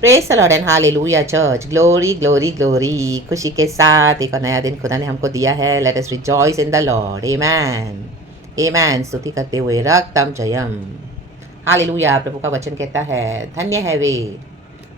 Praise the Lord and hallelujah church, glory glory glory. खुशी के साथ एक और नया दिन खुदा ने हमको दिया है। Let us rejoice in the Lord. Amen amen. स्तुति करते हुए रक्तम जयम। हालेलुया। प्रभु का वचन कहता है, धन्य है वे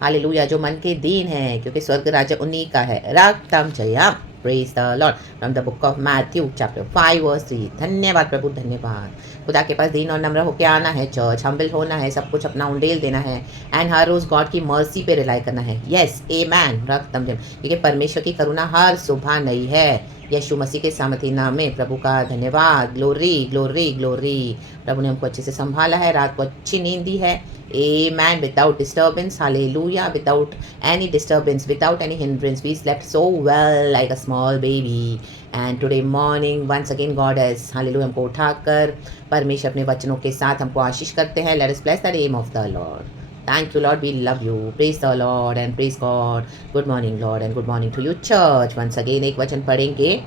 हालेलुया जो मन के दीन है, क्योंकि स्वर्ग राज्य उन्हीं का है। रक्तम जयम। Praise the Lord from the book of Matthew chapter 5 verse 3। धन्यवाद प्रभु, धन्यवाद। खुदा के पास दीन और नम्र होकर आना है चर्च, हम्बल होना है, सब कुछ अपना उंडेल देना है एंड हर रोज गॉड की मर्सी पे रिलाई करना है। Yes amen. रक्तम जयम, क्योंकि परमेश्वर की करुणा हर सुबह नई है। यीशु मसीह के सामर्थी नाम में प्रभु का धन्यवाद। Glory glory glory. प्रभु ने हमको अच्छे से संभाला है, रात को अच्छी नींद दी है। Amen. Without disturbance, hallelujah. Without any disturbance, without any hindrance, we slept so well like a small baby. And today morning, once again, God has, hallelujah, हमको उठाकर परमेश्वर अपने वचनों के साथ हमको आशीष करते हैं। Let us bless the name of the Lord. Thank you, Lord. We love you. Praise the Lord and praise God. Good morning, Lord, and good morning to you, church. Once again, एक वचन पढ़ेंगे,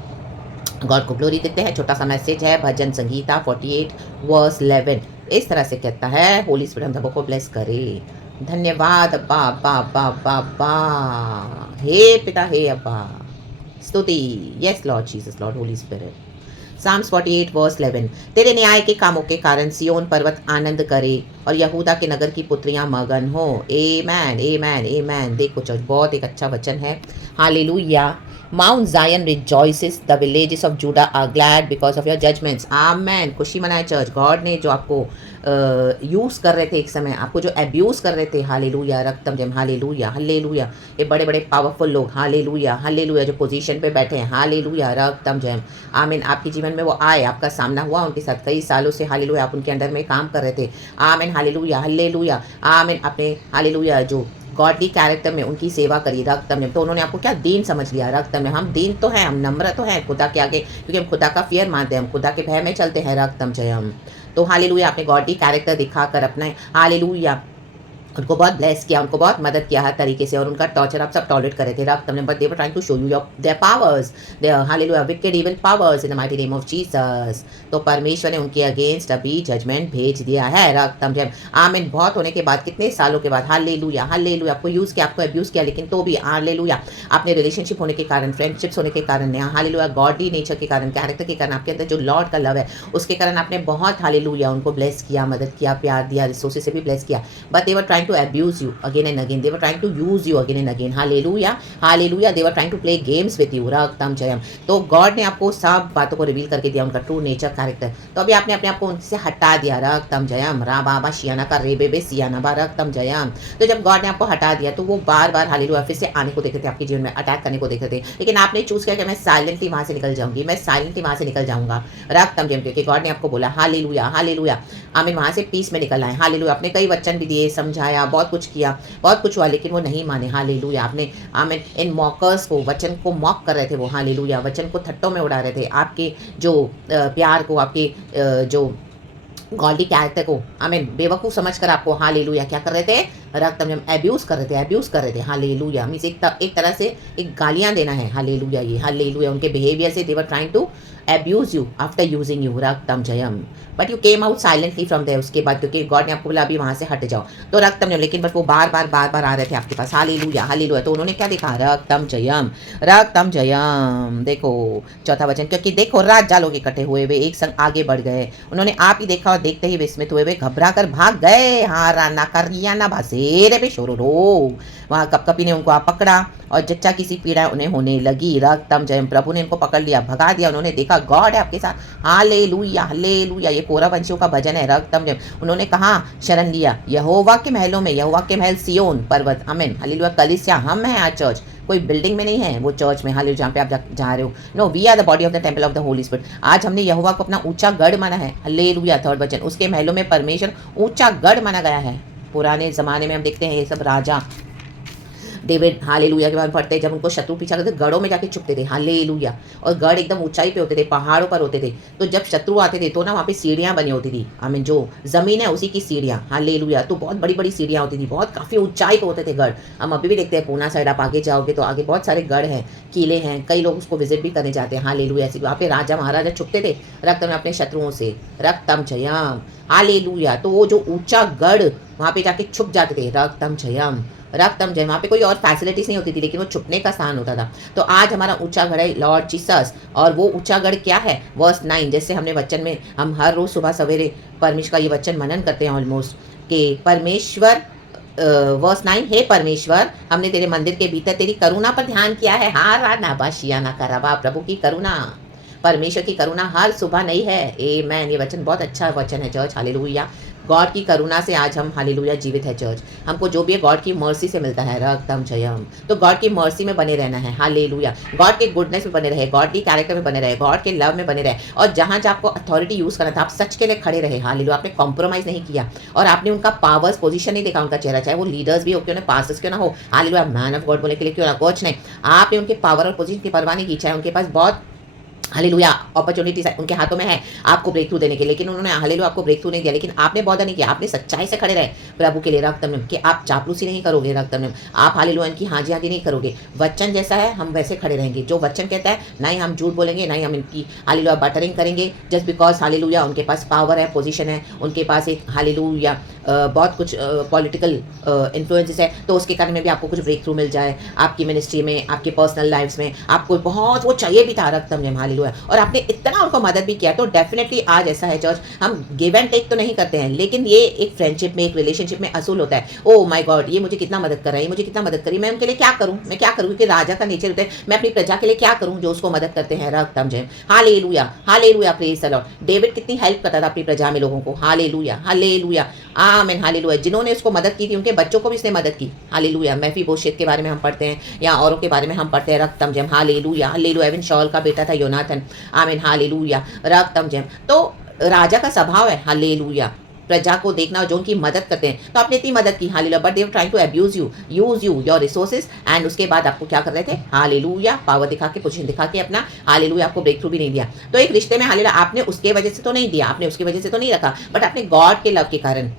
God को glory देते हैं। छोटा सा message है, भजन Sangeeta 48 verse 11। इस तरह से कहता है, होली स्पिरिट हम सबको को ब्लेस करे। धन्यवाद अब्बा अब्बा अब्बा अब्बा अब्बा, हे पिता हे अब्बा। स्तुति। Yes Lord Jesus, Lord Holy Spirit. Psalms 48 verse 11। तेरे न्याय के कामों के कारण सियोन पर्वत आनंद करे और यहूदा के नगर की पुत्रियां मगन हो। आमेन आमेन आमेन। देखो चर्च, बहुत एक अच्छा वचन है। Hallelujah. Mount Zion rejoices, the villages of Judah are glad because of your judgments. Amen. खुशी मनाए चर्च। गॉड ने जो आपको यूज़ कर रहे थे एक समय, आपको जो अब्यूज़ कर रहे थे, हालेलुया, रक्तम जम, हालेलुया हालेलुया। ये बड़े बड़े पावरफुल लोग, हालेलुया हालेलुया, जो पोजीशन पे बैठे हैं, हालेलुया, रक्तम जम, आमीन। आपके जीवन में वो आए, आपका सामना हुआ उनके साथ कई सालों से, हालेलुया, आप उनके अंडर में काम कर रहे थे, आमीन, हालेलुया हालेलुया, आमीन। आपने हालेलुया जो गॉडली कैरेक्टर में उनकी सेवा करी, रक्तम में, तो उन्होंने आपको क्या दीन समझ लिया। रक्तम में हम दीन तो हैं, हम नम्र तो हैं खुदा के आगे, क्योंकि हम खुदा का फियर मानते हैं, हम खुदा के भय में चलते हैं। रक्तम जयम। तो हालेलुया, आपने गॉडली कैरेक्टर दिखाकर अपने हालेलुया उनको बहुत ब्लेस किया, उनको बहुत मदद किया हर तरीके से, और उनका टॉर्चर आप सब टॉलरेट करे थे। रक्त but they were trying to show you your their powers, their hallelujah wicked evil powers in the mighty name of Jesus. तो परमेश्वर ने उनके अगेंस्ट अभी जजमेंट भेज दिया है। रक्त जब आमीन। बहुत होने के बाद, कितने सालों के बाद, हालेलुया हालेलुया, आपको यूज़ किया, आपको अब्यूज़ किया, लेकिन तो भी हालेलुया, आपने रिलेशनशिप होने के कारण, फ्रेंडशिप्स होने के कारण, हालेलुया, गॉडली नेचर के कारण, कैरेक्टर के कारण, आपके अंदर जो लॉर्ड का लव है उसके कारण आपने बहुत हालेलुया उनको ब्लेस किया, मदद किया, प्यार दिया, रिसोर्सेस से भी ब्लेस किया। But they were trying to abuse you again and again, they were trying to use you again and again, hallelujah hallelujah, they were trying to play games with you, रक्तम जयम। तो God ने आपको सब बातों को reveal करके दिया, उनका ट्रू नेचर कैरेक्टर, तो अभी आपने अपने आप को उनसे हटा दिया। रक्तम जयम। रा बाबा शियाना का रे बेबे सियाना बा, रक्तम जयम। तो जब गॉड ने आपको हटा दिया, तो वो बार बार हालेलुया फिर से आने को देख रहे थे, आपके जीवन में अटैक करने को देख रहे थे, लेकिन आपने चूज किया कि मैं साइलेंटली वहां से निकल जाऊंगी, मैं साइलेंटली वहां से निकल जाऊंगा। रक्तम जयम, क्योंकि गॉड ने आपको बोला हालेलुया हालेलुया, आमीन, वहां से पीस में निकल आए। हालेलुया, आपने कई वचन भी दिए, समझाया, बहुत कुछ किया, बहुत कुछ हुआ, लेकिन वो नहीं माने। हालेलुया, आपने आमीन इन मॉकर्स को, वचन को मॉक कर रहे थे वो, हालेलुया, वचन को थट्टों में उड़ा रहे थे, आपके जो प्यार को, आपके जो गॉडली कैरेक्टर को, आमीन, बेवकूफ़ समझकर आपको हालेलुया क्या कर रहे थे, रक्तम जब अब्यूज़ कर रहे थे, अब्यूज़ कर रहे थे। हालेलुया मीन्स एक तरह से एक गालियां देना है। हालेलुया, ये हालेलुया उनके बिहेवियर से they were trying to abuse you after using you, रक्तम जयम। But you came out silently from there, उसके बाद क्योंकि गॉड ने आपको बोला अभी वहाँ से हट जाओ, तो रक्तम जयम, लेकिन बस वो बार बार आ रहे थे आपके पास। हालेलुया हालेलुया, तो उन्होंने क्या देखा, रक्तम जयम रक्तम जयम। देखो चौथा वचन, क्योंकि देखो राजा लोग इकट्ठे हुए वे एक संग आगे बढ़ गए, उन्होंने आप ही देखा और देखते ही विस्मित हुए वे घबरा कर भाग गए। हाँ राना करिया ना भासेरे बे शोरो, वहाँ कपकपी ने उनको आप पकड़ा और जच्चा किसी पीड़ा उन्हें होने लगी। रक्तम जयम, प्रभु ने इनको पकड़ लिया, भगा दिया, उन्होंने देखा गॉड है आपके साथ। हालेलुया हालेलुया, ये कोरा वंशियों का भजन है। रक्तम जयम, उन्होंने कहा शरण लिया यहोवा के महलों में, यहोवा के महल सियोन पर्वत, आमीन हालेलुया। कलीसिया हम हैं आज चर्च, कोई बिल्डिंग में नहीं है, वो चर्च में, हालेलुया, जहाँ पे आप जा रहे हो। No, we are the body of the temple of the Holy Spirit. आज हमने यहोवा को अपना ऊंचा गढ़ माना है। हालेलुया, थर्ड वचन, उसके महलों में परमेश्वर ऊंचा गढ़ माना गया है। पुराने ज़माने में हम देखते हैं ये सब राजा डेविड, हालेलुया के बारे में पढ़ते हैं, जब उनको शत्रु पीछा करते गढ़ों में जाके छुपते थे। हालेलुया, और गढ़ एकदम ऊंचाई पे होते थे, पहाड़ों पर होते थे, तो जब शत्रु आते थे तो ना वहाँ पे सीढ़ियाँ बनी होती थी, आमीन, जो ज़मीन है उसी की सीढ़ियाँ, हालेलुया, तो बहुत बड़ी बड़ी सीढ़ियाँ होती थी, बहुत काफ़ी ऊंचाई पे होते थे गढ़। हम अभी भी देखते हैं पूना साइड आप आगे जाओगे तो आगे बहुत सारे गढ़ हैं, किले हैं, कई लोग उसको विजिट भी करने जाते हैं। हालेलुया, ऐसी वहाँ पे राजा महाराजा छुपते थे रक्त में अपने शत्रुओं से। रक्तम जयम, हालेलुया। तो वो जो ऊंचा गढ़ वहाँ पे जाके छुप जाते थे। रक्तम जयम, रक्तम जयम। वहाँ पे कोई और फैसिलिटीज़ नहीं होती थी, लेकिन वो छुपने का स्थान होता था। तो आज हमारा ऊँचा गढ़ है लॉर्ड जीसस, और वो ऊँचा गढ़ क्या है? वर्स 9, जैसे हमने वचन में हम हर रोज़ सुबह सवेरे परमेश्वर का ये वचन मनन करते हैं ऑलमोस्ट, कि परमेश्वर वर्स 9, हे परमेश्वर, हमने तेरे मंदिर के भीतर तेरी करुणा पर ध्यान किया है। हारा नाबाशिया ना कराबा, प्रभु की करुणा, परमेश्वर की करुणा हर सुबह नहीं है। आमेन। ये वचन बहुत अच्छा वचन है चर्च, हालेलुया। गॉड की करुणा से आज हम हालेलुया जीवित है चर्च। हमको जो भी है गॉड की मर्सी से मिलता है। रक्तम जयम। तो गॉड की मर्सी में बने रहना है, हालेलुया। गॉड के गुडनेस में बने रहे, गॉड की कैरेक्टर में बने रहे, गॉड के लव में बने रहे, और जहां जहां आपको अथॉरिटी यूज करना था आप सच के लिए खड़े रहे। हालेलुया। आपने कॉम्प्रोमाइज नहीं किया, और आपने उनका पावर्स पोजीशन नहीं देखा, उनका चेहरा, चाहे वो लीडर्स भी हो क्यों ना, पास्टर्स क्यों ना हो, हालेलुया, मैन ऑफ गॉड बोले के लिए क्यों ना, कुछ नहीं, आपने उनके पावर और पोजीशन की परवाह नहीं की। चाहे उनके पास बहुत हालेलुया अपॉर्चुनिटीज उनके हाथों में है आपको ब्रेक थ्रू देने के, लेकिन उन्होंने हालेलुया आपको ब्रेक थ्रू नहीं दिया, लेकिन आपने बॉदर नहीं किया, आपने सच्चाई से खड़े रहे प्रभु के लिए। रक्तम कि आप चापलूसी नहीं करोगे, रक्तम आप हालेलुया इनकी हाँ जी नहीं करोगे। वचन जैसा है हम वैसे खड़े रहेंगे, जो वचन कहता है ना ही हम झूठ बोलेंगे, ना ही हम इनकी हालेलुया बटरिंग करेंगे, जस्ट बिकॉज हालेलुया उनके पास पावर है, पोजीशन है, उनके पास एक हालेलुया बहुत कुछ पॉलिटिकल इन्फ्लुएंसेस है, तो उसके कारण में भी आपको कुछ ब्रेक थ्रू मिल जाए आपकी मिनिस्ट्री में, आपके पर्सनल लाइफ्स में, आपको बहुत वो चाहिए भी था रक्तम जम, हालेलुया, और आपने इतना उनको मदद भी किया। तो डेफिनेटली आज ऐसा है चर्च, हम गिव एंड टेक तो नहीं करते हैं, लेकिन ये एक फ्रेंडशिप में, एक रिलेशनशिप में असूल होता है। ओ माय गॉड, ये मुझे कितना मदद कर रहा है, ये मुझे कितना मदद करी, मैं उनके लिए क्या करूं, मैं क्या करूं, क्योंकि राजा का नेचर होता है, मैं अपनी प्रजा के लिए क्या करूं, जो उसको मदद करते हैं। रक्तम जय, hallelujah, hallelujah, praise the Lord. David कितनी हेल्प करता था अपनी प्रजा में, लोगों को, हालेलुया, हालेलुया, आमीन, हालेलुया। जिन्होंने उसको मदद की थी उनके बच्चों को भी इसने मदद की, हालेलुया। मेफीबोशेत के बारे में हम पढ़ते हैं, या औरों के बारे में हम पढ़ते हैं, रक्तम जय, हालेलुया, हालेलुया। एवन शॉल का बेटा था योनाथन, आमीन, हालेलुया, रक्तम जय। तो राजा का स्वभाव है हालेलुया प्रजा को देखना, जो उनकी मदद करते हैं। तो आपने इतनी मदद की, hallelujah, but they were trying to abuse you, use you, your resources, and उसके बाद आपको क्या कर रहे थे, हालेलुया, पावर दिखा के, पोजीशन दिखा के अपना, हालेलुया, आपको ब्रेक थ्रू भी नहीं दिया। तो एक रिश्ते में हालेलुया आपने उसके वजह से तो नहीं दिया, आपने उसकी वजह से तो नहीं रखा, बट आपने गॉड के लव के कारण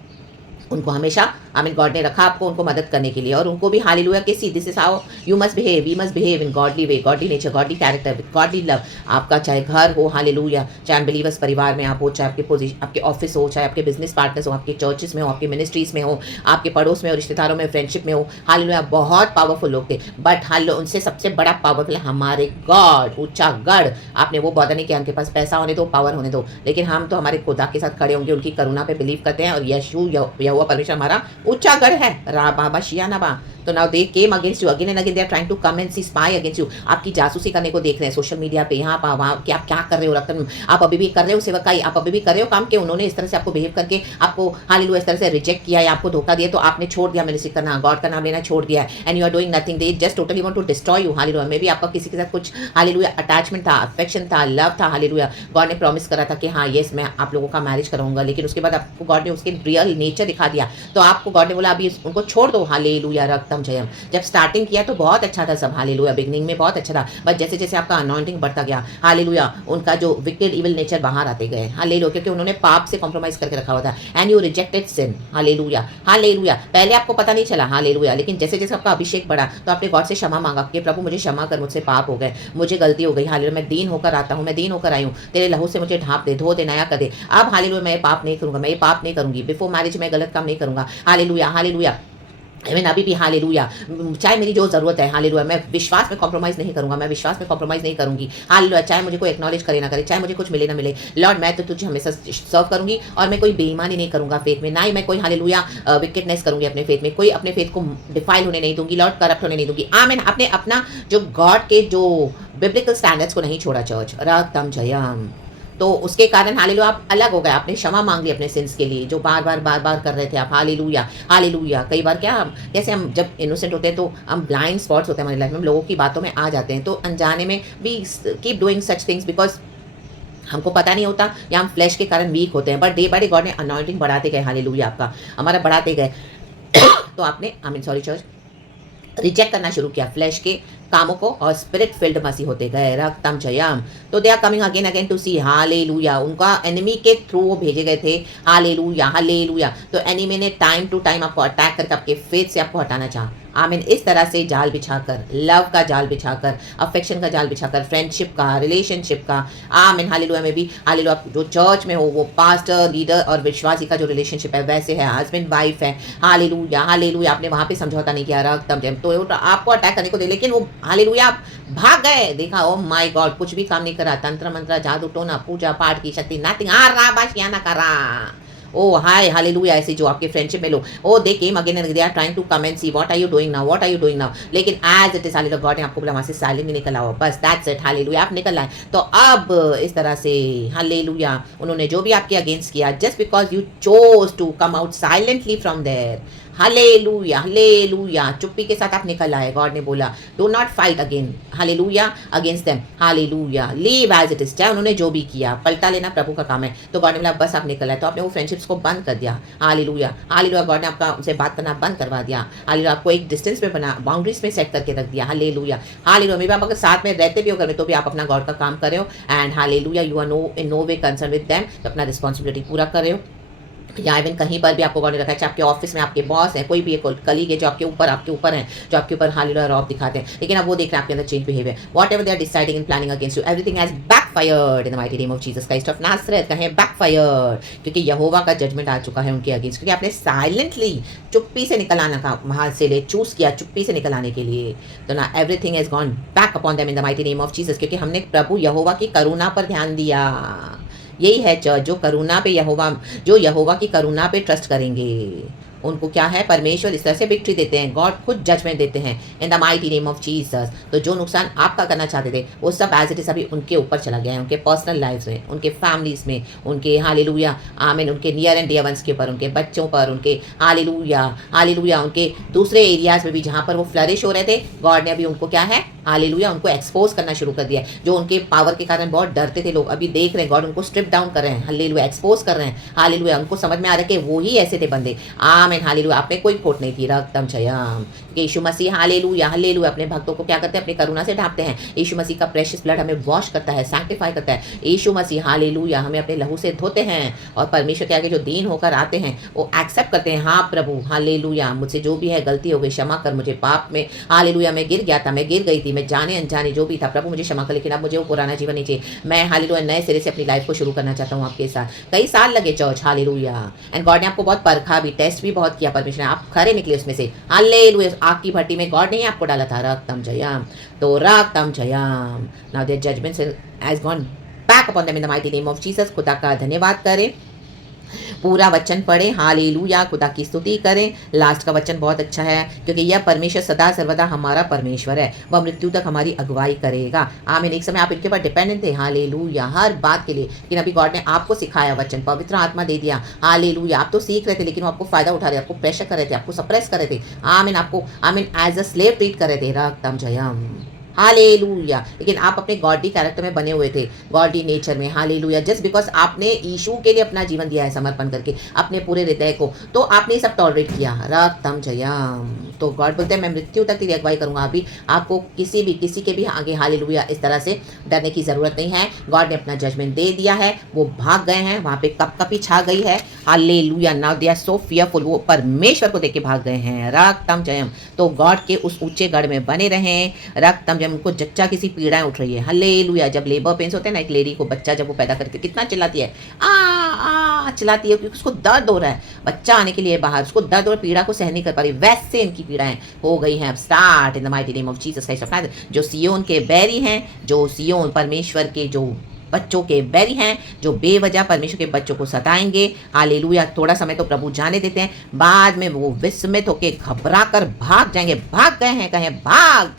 उनको हमेशा, आमीन, गॉड ने रखा आपको उनको मदद करने के लिए, और उनको भी हालेलुया के see this is how you must behave, we must behave in godly way, godly nature, godly character, with godly love. आपका चाहे घर हो, हालेलुया, चाहे बिलीवर्स परिवार में आप हो, चाहे आपके पोजीशन, आपके ऑफिस हो, चाहे आपके बिजनेस पार्टनर्स हो, आपके चर्चेस में हो, आपके मिनिस्ट्रीज में हो, आपके पड़ोस में हो, रिश्तेदारों में, फ्रेंडशिप में हो, हालेलुया, बहुत पावरफुल लोग थे, बट हालेलुया उनसे सबसे बड़ा पावरफुल हमारे गॉड, ऊंचा गढ़। आपने वो बॉदर नहीं किया, उनके पास पैसा होने दो, पावर होने दो, लेकिन हम तो हमारे खुदा के साथ खड़े होंगे, उनकी करुणा पे बिलीव करते हैं, और यशु यहोवा परमेश्वर हमारा ऊंचा गढ़ है। रा बाबा शिया नबा। तो now they came against you again and again, they are trying to come and see spy against you, आपकी जासूसी करने को देख रहे हैं सोशल मीडिया पे, यहाँ पर वहाँ, कि आप क्या कर रहे हो, रक्तम आप अभी भी कर रहे हो सेवकाई, आप अभी भी कर रहे हो काम के, उन्होंने इस तरह से आपको बिहेव करके आपको हालेलुया इस तरह से रिजेक्ट किया या आपको धोखा दिया, तो आपने छोड़ दिया मिनिस्ट्री करना, गॉड का नाम लेना छोड़ दिया, and you are doing nothing, they just totally want to destroy you. Hallelujah, maybe आपका किसी के साथ कुछ हालेलुया अटैचमेंट था, अफेक्शन था, लव था, हालेलुया, गॉड ने प्रॉमिस करा था कि हाँ येस मैं आप लोगों का मैरिज कराऊंगा, लेकिन उसके बाद आपको गॉड ने उसके रियल नेचर दिखा दिया, तो आपको गॉड ने बोला अभी उनको छोड़ दो। हालेलुया, रक्तम जयम। जब स्टार्टिंग किया तो बहुत अच्छा था सब, हालेलुया, बिगनिंग में बहुत अच्छा था, बट जैसे जैसे आपका अनॉइंटिंग बढ़ता गया, हालेलुया, उनका जो विकेड इविल नेचर बाहर आते गए, हालेलुया, क्योंकि उन्होंने पाप से कॉम्प्रोमाइज करके रखा हुआ था, and you rejected sin, hallelujah, hallelujah. पहले आपको पता नहीं चला, हालेलुया, लेकिन जैसे जैसे आपका अभिषेक बढ़ा तो आपने गॉड से क्षमा मांगा कि प्रभु मुझे क्षमा कर, मुझसे पाप हो गए, मुझे गलती हो गई, हालेलुया, मैं दीन होकर आता हूँ, मैं दीन होकर आई हूँ, तेरे लहू से मुझे ढांप दे, धो दे, नया कर दे। अब हालेलुया मैं पाप नहीं करूंगा, मैं ये पाप नहीं करूंगी, बिफोर मैरिज मैं गलत काम नहीं करूंगा, हालेलुया, हालेलुया, मैं अभी भी हालेलुया, चाहे मेरी जो ज़रूरत है, हालेलुया, मैं विश्वास में कॉम्प्रोमाइज़ नहीं करूंगा, मैं विश्वास में कॉम्प्रोमाइज़ नहीं करूंगी, हालेलुया, चाहे मुझे कोई एक्नॉलेज करे ना करे, चाहे मुझे कुछ मिले ना मिले, लॉर्ड मैं तो तुझे हमेशा सर्व करूंगी, और मैं कोई बेईमानी नहीं करूंगा फेथ में, ना ही मैं कोई हालेलुया विकेटनेस करूंगी अपने फेथ में, कोई अपने फेथ को डिफाइल होने नहीं दूंगी, लॉर्ड करप्ट होने नहीं दूंगी। आमीन। आपने अपना जो गॉड के जो बिब्लिकल स्टैंडर्ड्स को नहीं छोड़ा चर्च, रक्तम जयम। तो उसके कारण हालेलुया आप अलग हो गए, आपने क्षमा मांग ली अपने सिंस के लिए जो बार बार कर रहे थे आप, हालेलुया, हालेलुया। कई बार क्या हम जैसे हम जब इनोसेंट होते हैं तो हम ब्लाइंड स्पॉट्स होते हैं हमारी लाइफ में, हम लोगों की बातों में आ जाते हैं, तो अनजाने में we keep doing such things because हमको पता नहीं होता, या हम फ्लैश के कारण वीक होते हैं, but day by day God ने अनॉइंटिंग बढ़ाते गए, हालेलुया, आपका हमारा बढ़ाते गए। तो आपने आमीन सॉरी चर्च रिजेक्ट करना शुरू किया फ्लैश के कामों को, और स्पिरिट फिल्ड मसीह होते गए, रक्तम जयम। तो they are coming again again to see, hallelujah, उनका एनिमी के थ्रू वो भेजे गए थे, हालेलुया, हालेलुया। तो एनिमी ने टाइम टू टाइम आपको अटैक करके आपके फेथ से आपको हटाना चाहा, आमीन। इस तरह से जाल बिछाकर, लव का जाल बिछाकर, अफेक्शन का जाल बिछाकर, फ्रेंडशिप का, रिलेशनशिप का, आमीन हालेलुया में भी हालेलुया। जो चर्च में हो वो पास्टर लीडर और विश्वासी का जो रिलेशनशिप है वैसे है, हस्बैंड वाइफ है, हालेलुया हालेलुया। आपने वहां पे समझौता नहीं किया, रक्त जम तो आपको अटैक करने को दे, लेकिन वो हालेलुया आप भाग गए। देखा, ओ माय गॉड, कुछ भी काम नहीं करा, तंत्र मंत्र जादू टोना पूजा पाठ की शक्ति नथिंग आ रहा बाशिया ना करा। Oh hi hallelujah. ऐसे जो आपके फ्रेंडशिप में लोग, oh they came again and they are trying to come and see what are you doing now, what are you doing now, लेकिन as it is hallelujah God ने आपको बोला वहां से साइलेंट निकल आओ, बस दैट्स इट हालेलुया। आप निकल आए। तो अब इस तरह से हालेलुया उन्होंने जो भी आपके अगेंस्ट किया, just because you chose to come out silently from there, hallelujah hallelujah, चुप्पी के साथ आप निकल आए। गॉड ने बोला do not fight again hallelujah against them, hallelujah leave as it is. चाहे उन्होंने जो भी किया, पलटा लेना प्रभु का काम है। तो गॉड ने बोला बस आप निकल आए। तो आपने वो फ्रेंडशिप्स को बंद कर दिया, हालेलुया हालेलुया। गॉड ने आपका उनसे बात करना बंद करवा दिया, हालेलुया। आपको एक डिस्टेंस में बना, बाउंड्रीज में सेट करके रख दिया, हालेलुया हालेलुया। मे भी आप अगर साथ में रहते भी हो घर में तो भी आप अपना गॉड का काम कर रहे हो, and hallelujah you are in no way concern with them. तो अपना रिस्पॉन्सिबिलिटी पूरा कर रहे हो। या इवन कहीं पर भी आपको गॉड ने रखा है, चाहे आपके ऑफिस में आपके बॉस हैं, कोई भी एक कलीग है जो आपके ऊपर हैं, जो आपके ऊपर हालेलुया रौब दिखाते हैं, लेकिन अब वो देख रहे हैं आपके अंदर change behaviour, whatever they are deciding in planning against you, everything has backfired in the mighty name of Jesus Christ of Nazareth. कहें बैकफायर्ड, क्योंकि यहोवा का जजमेंट आ चुका है उनके अगेंस्ट, क्योंकि आपने साइलेंटली चुप्पी से निकल आना का वहां से ले चूज किया, चुप्पी से निकल आने के लिए। तो ना everything has gone back upon them in the mighty name of Jesus, क्योंकि हमने प्रभु यहोवा की करुणा पर ध्यान दिया। यही है चर्च, जो करुणा पे जो यहोवा की करुणा पे ट्रस्ट करेंगे उनको क्या है, परमेश्वर इस तरह से विक्ट्री देते हैं, गॉड खुद जजमेंट देते हैं इन the mighty name of Jesus. तो जो नुकसान आपका करना चाहते थे वो सब एज इट इज अभी उनके ऊपर चला गया है, उनके पर्सनल लाइफ्स में, उनके फैमिलीज में, उनके हालेलुया आमीन, उनके नियर एंड डियर वंस के ऊपर, उनके बच्चों पर, उनके हालेलुया हालेलुया, उनके दूसरे एरियाज में भी जहाँ पर वो फ्लरिश हो रहे थे, गॉड ने अभी उनको क्या है हालेलुया उनको एक्सपोज करना शुरू कर दिया है। जो उनके पावर के कारण बहुत डरते थे लोग, अभी देख रहे हैं गॉड उनको स्ट्रिप डाउन कर रहे हैं, हालेलुया एक्सपोज कर रहे हैं, हालेलुया उनको समझ में आ रहा है कि वो ही ऐसे थे बंदे। आमीन हालेलुया, आप में कोई खोट नहीं थी, रक्तम जयम। यीशु मसीह हालेलुया हालेलुया अपने भक्तों को क्या करते हैं, अपनी करुणा से ढांपते हैं। यीशु मसीह का प्रेशियस ब्लड हमें वॉश करता है, सैंक्टिफाई करता है। यीशु मसीह हालेलुया हमें अपने लहू से धोते हैं, और परमेश्वर के आगे जो दीन होकर आते हैं वो एक्सेप्ट करते हैं, हाँ प्रभु हालेलुया मुझसे जो भी है गलती हो गई, क्षमा कर मुझे, पाप में हालेलुया मैं गिर गया था, मैं गिर गई थी, मैं जाने अनजाने जो भी था प्रभु मुझे क्षमा कर, लेकिन अब मुझे वो पुराना जीवन नहीं चाहिए, मैं हालेलुया नए सिरे से अपनी लाइफ को शुरू करना चाहता हूँ आपके साथ। कई साल लगे चर्च हालेलुया, एंड गॉड ने आपको बहुत परखा भी, टेस्ट भी बहुत किया, परमेश्वर ने आप खरे निकले उसमें से, हालेलुया। आग की भट्टी में गॉड ने ही आपको डाला था, रक्तम जयम। तो रक्तम जयम, now their judgements has gone back upon them in the mighty name of Jesus. खुदा का धन्यवाद करें, पूरा वचन पढ़ें, हालेलुया खुदा की स्तुति करें। लास्ट का वचन बहुत अच्छा है, क्योंकि यह परमेश्वर सदा सर्वदा हमारा परमेश्वर है, वह मृत्यु तक हमारी अगुवाई करेगा। आमीन। एक समय आप इनके ऊपर डिपेंडेंट थे, हालेलुया हर बात के लिए, लेकिन अभी गॉड ने आपको सिखाया वचन, पवित्र आत्मा दे दिया, हालेलुया। आप तो सीख रहे थे लेकिन वो आपको फायदा उठा रहे, आपको प्रेशर कर रहे थे, आपको सप्रेस कर रहे थे, आमीन, आपको आमीन एज अ स्लेव ट्रीट कर रहे थे, रक्तम जयम हालेलुया। लेकिन आप अपने गॉडी कैरेक्टर में बने हुए थे, गॉडी नेचर में, हालेलुया। जस्ट बिकॉज आपने यीशु के लिए अपना जीवन दिया है समर्पण करके अपने पूरे हृदय को, तो आपने सब टॉलरेट किया, रक्तम जयम। तो गॉड बोलते हैं मैं मृत्यु तक तेरी अगुवाई करूंगा। अभी आपको किसी के भी आगे हालेलुया इस तरह से डरने की जरूरत नहीं है। गॉड ने अपना जजमेंट दे दिया है, वो भाग गए हैं, वहां पे कपकपी छा गई है, hallelujah. Now they are so fearful, वो परमेश्वर को देख के भाग गए हैं, रक्तम जयम। तो गॉड के उस ऊंचे गढ़ में बने रहें, रक्तम जब उनको जच्चा किसी पीड़ाएं उठ रही है, हालेलुया। जब लेबर पेन्स होते हैं ना, एक लेडी को बच्चा जब वो पैदा करके कितना चिल्लाती है, आ चिल्लाती है, क्योंकि उसको दर्द हो रहा है बच्चा आने के लिए बाहर, उसको दर्द और पीड़ा को सहन नहीं कर पा रही, वैसे इनकी पीड़ाएं हो गई हैं। अब start in the mighty name of Jesus Christ of Nazareth. जो सियोन के बैरी हैं, जो सियोन परमेश्वर के जो बच्चों के बैरी हैं, जो बेवजह परमेश्वर के बच्चों को सताएंगे, हालेलुया। थोड़ा समय तो प्रभु जाने देते हैं, बाद में वो विस्मित होकर घबरा कर भाग जाएंगे। भाग गए हैं, कहें भाग,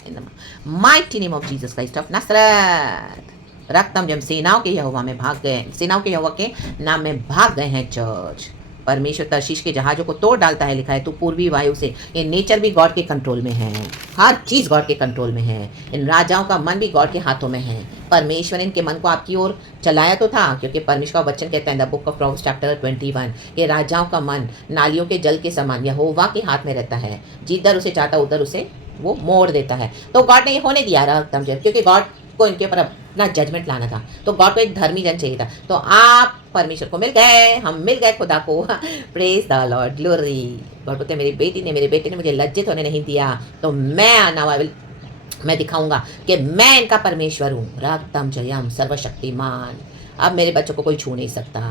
mighty name of Jesus Christ of Nazareth. रक्तम जब सेनाओं के यहोवा में भाग गए, सेनाओं के यहोवा के नाम में भाग गए हैं चर्च। परमेश्वर तर्शीश के जहाज़ों को तोड़ डालता है, लिखा है, तो पूर्वी वायु से। ये नेचर भी गॉड के कंट्रोल में है, हर चीज़ गॉड के कंट्रोल में है। इन राजाओं का मन भी गॉड के हाथों में है। परमेश्वर ने इनके मन को आपकी ओर चलाया तो था, क्योंकि परमेश्वर का वचन कहता है the book of proverbs chapter 21, ये राजाओं का मन नालियों के जल के समान यहोवा के हाथ में रहता है, जिधर उसे चाहता उधर उसे वो मोड़ देता है। तो गॉड ने ये होने दिया रक्तम जब, क्योंकि गॉड को इनके ऊपर अपना जजमेंट लाना था, तो गॉड को एक धर्मी जन चाहिए था। तो आप परमेश्वर को मिल गए, हम मिल गए खुदा को। Praise the Lord, glory. God बोलते मेरे बेटे ने मुझे लज्जित होने नहीं दिया, तो मैं दिखाऊंगा कि मैं इनका परमेश्वर हूँ। रक्तम जयम, सर्वशक्तिमान। अब मेरे बच्चों को कोई छू नहीं सकता।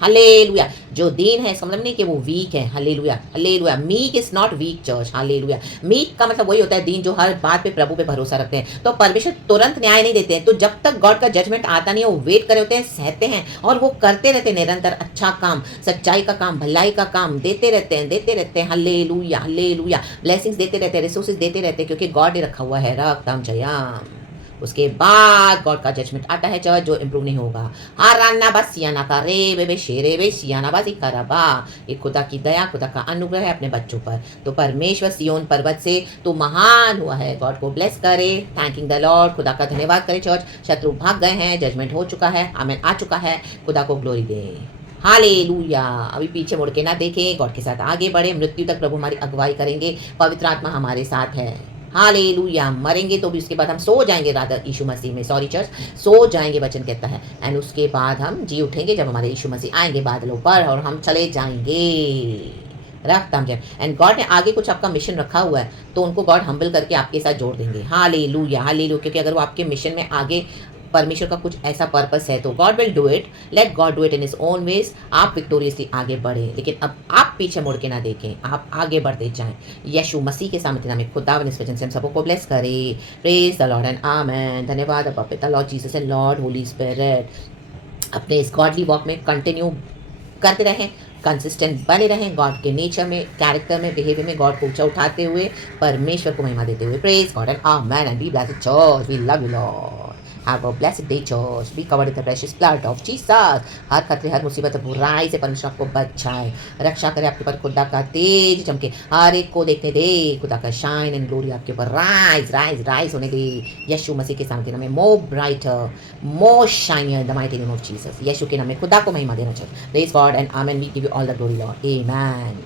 हालेलुया। जो दीन है इसका मतलब नहीं कि वो वीक है। Hallelujah, hallelujah. Meek is not weak church. Hallelujah. Meek का मतलब वही होता है दीन, जो हर बात पे प्रभु पे भरोसा रखते हैं। तो परमेश्वर तुरंत न्याय नहीं देते हैं, तो जब तक गॉड का जजमेंट आता नहीं है वो वेट करे होते हैं, सहते हैं, और वो करते रहते हैं निरंतर अच्छा काम, सच्चाई का काम, भलाई का काम देते रहते हैं। Hallelujah, hallelujah. ब्लेसिंग्स देते रहते हैं, रिसोर्सेज देते रहते हैं, क्योंकि गॉड ने रखा हुआ है रक्तम जयम। उसके बाद गॉड का जजमेंट आता है चर्च, जो इम्प्रूव नहीं होगा। हाराना बसियाना का रे बेबे शेरे बे सियाना बाजी कराबा। ये खुदा की दया, खुदा का अनुग्रह है अपने बच्चों पर। तो परमेश्वर सियोन पर्वत से तो महान हुआ है। गॉड को ब्लेस करे, थैंकिंग द लॉर्ड। खुदा का धन्यवाद करे चर्च। शत्रु भाग गए हैं, जजमेंट हो चुका है, आमेन आ चुका है। खुदा को ग्लोरी दे। हालेलुया। अभी पीछे मुड़ के ना देखें, गॉड के साथ आगे बढ़े। मृत्यु तक प्रभु हमारी अगुवाई करेंगे, पवित्र आत्मा हमारे साथ है। हालेलुया। मरेंगे तो भी उसके बाद हम सो जाएंगे, राधा यीशु मसीह में, सॉरी चर्च, सो जाएंगे वचन कहता है। एंड उसके बाद हम जी उठेंगे जब हमारे यीशु मसीह आएंगे बादलों पर, और हम चले जाएंगे। रखता हम। एंड गॉड ने आगे कुछ आपका मिशन रखा हुआ है, तो उनको गॉड हम्बल करके आपके साथ जोड़ देंगे। Hallelujah, hallelujah. क्योंकि अगर वो आपके मिशन में आगे, परमेश्वर का कुछ ऐसा पर्पस है, तो God will do it. Let God do it in his own ways. आप विक्टोरियसली आगे बढ़े, लेकिन अब आप पीछे मुड़ के ना देखें, आप आगे बढ़ते जाएं। यीशु मसीह के सामर्थ्य नाम में खुदावन इस वचन से हम सबको ब्लेस करे। प्रेज द लॉर्ड एंड आमेन। धन्यवाद अब्बा पिता, Lord Jesus and Lord Holy spirit. अपने इस गॉडली वॉक में कंटिन्यू करते रहें, कंसिस्टेंट बने रहें, गॉड के नेचर में, कैरेक्टर में, बिहेवियर में गॉड को ऊंचा उठाते हुए, परमेश्वर को महिमा देते हुए। Praise God and amen and be blessed church. We love you Lord. Have a blessed day, church. Be covered in the precious blood of Jesus. हर खतरे, हर मुसीबत, बुराई से परमेश्वर आपको बचाए, रक्षा करे, आपके ऊपर खुदा का तेज चमके, हर एक को देखने दे, खुदा का शाइन एंड ग्लोरी आपके ऊपर राइज राइज राइज होने दे। यीशु मसीह के सामने नाम में more brighter, more shinier in the mighty name of Jesus. यीशु के नाम में खुदा को महिमा देना चाहिए। Praise God and amen. We give you all the glory Lord. Amen.